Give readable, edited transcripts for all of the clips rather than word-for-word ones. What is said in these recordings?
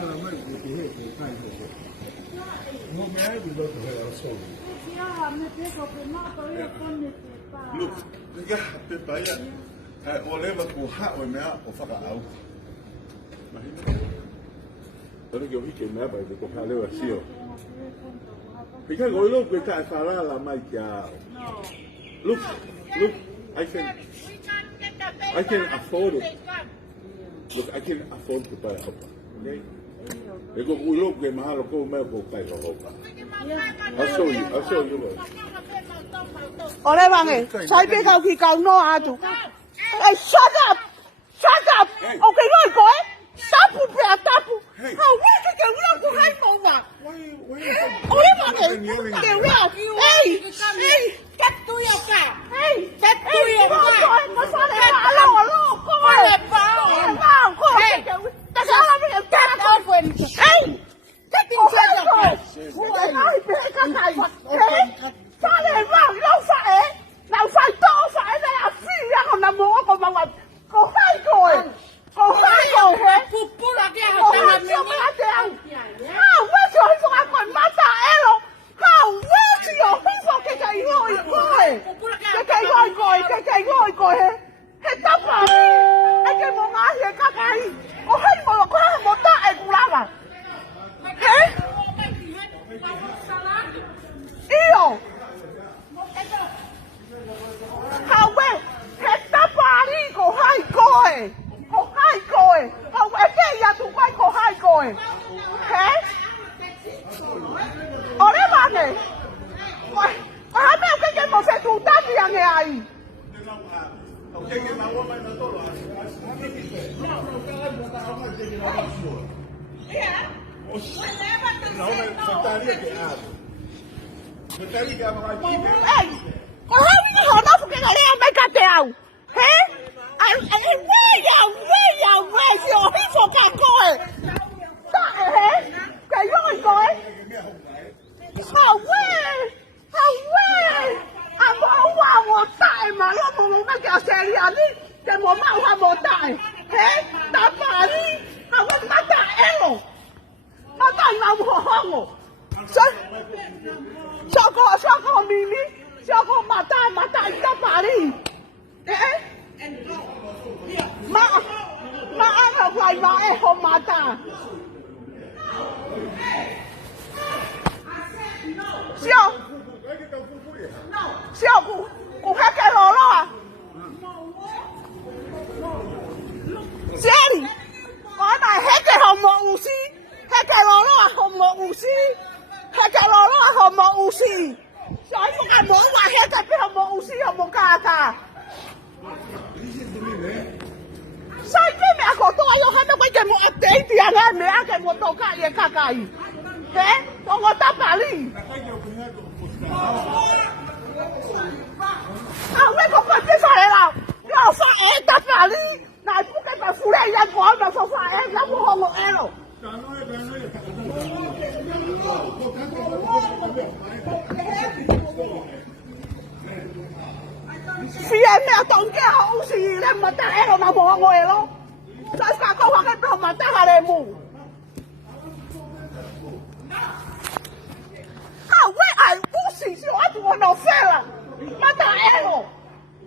Look,我那个顾客为咩啊？我发个嘔。我哋叫呢件咩？為你顧客呢個燒。你看我都佢介紹啦，唔係㗎。Look, I can afford it. Look, I can afford to buy a house. Okay? 你個會碌嘅馬路嗰個咩個計落好㗎？I'll show you. 我嚟話你，使俾佢佢講多下做。哎 ，shut up！ 我幾耐改？打不俾啊打不，好我嘅叫我個閪冇啊！我嚟話你，叫我，吉都有㗎，吉都有㗎，我翻嚟啦，我攞過嚟包，過嚟叫，但係我俾人加多份，吉定出嚟，我係俾佢加大，翻嚟包撈曬，撈曬多曬你啊！死啊！我諗冇我個問話，個閪過。我翻又去，我翻上乜嘢？我就去放阿棍媽打 L， 我就去放嘅計外國，係得嘛？係嘅冇啱嘢加計，我希望佢係冇得係古啦嘛？係？喲，後尾係得嘛？呢個係過。我嗨過，我為咩日同歸我嗨過？我呢話你，我係咩嘅冇食做單嘅人嘅阿姨？我喺邊個學到附近嘅呢？咩格調？喂，我希望夾過得嘅用過，好喂，阿冇話我大嘛，我冇乜叫成日呢，就冇乜話我大，打把呢，我乜打 L， 我大冇學我，小個咪咪，小個馬大打把呢，馬啱係馬好馬大，小姑喺嘅羅羅啊，姐，我係喺嘅項目護士，喺嘅羅羅啊項目護士，喺嘅羅羅啊項目護士，所以我係冇話喺嘅邊項目護士項目加價。sai ke me ako to ayo hana ko ke mo update ya ga me ake mo to ka ye kakai to ngo ta pali we ko pa te sa la yo fa ta pali na pu ke pa fure ya ko na fa ya mo ho mo elo Phía mẹ tổng cái hậu xì lên mà ta eo mà bỏ ngồi lo. Sao cả câu hỏi cái đồ mà ta hà lề mù. Hậu với ai u xì xì hóa tụi nó phê là. Mà ta eo.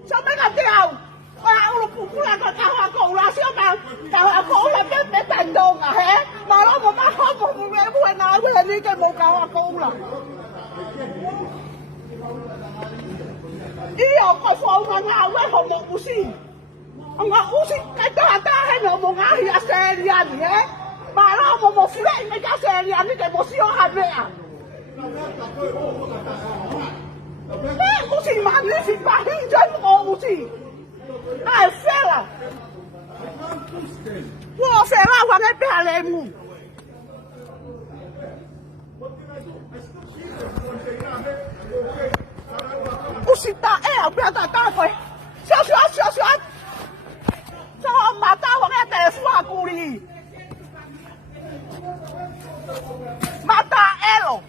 Sao mấy cái tiêu. Wow, nó phụ là còn cả hoa cổ là siêu mà. Cả hoa cổ là cái thành đồ à hả. Mà nó một bác không một người buồn nói với hình đi cái một cả hoa cổ là. Iyo ko fo nga we ho mo usi. Nga usi ka ta he no mo nga hi aseria ni Ma ra mo fure me ka aseria ni ke mo si o ha me a. Usi ma ni si pa hi jan mo usi. Ai fela. Wo fela wa ke pe ale mu. Usita不要打打回，小，这我马打我给带刷鼓里，马打 L，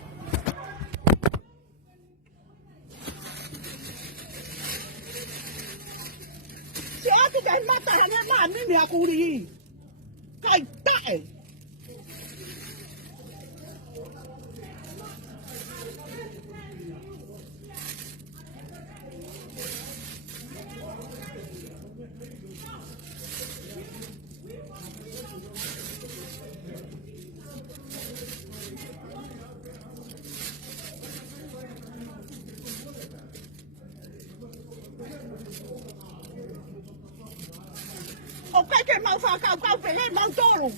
小这个马打还没马咪鼓里，该打。我改个毛发搞别人毛多了。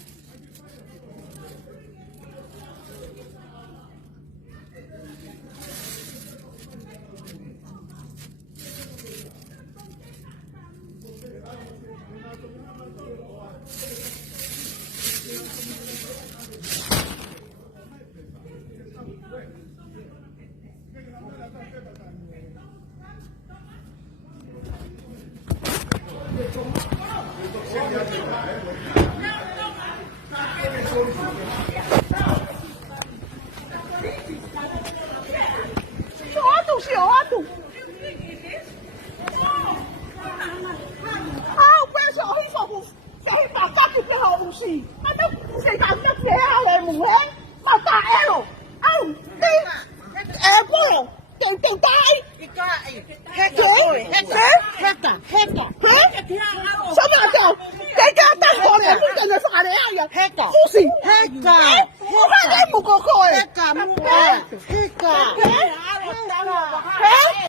Heka.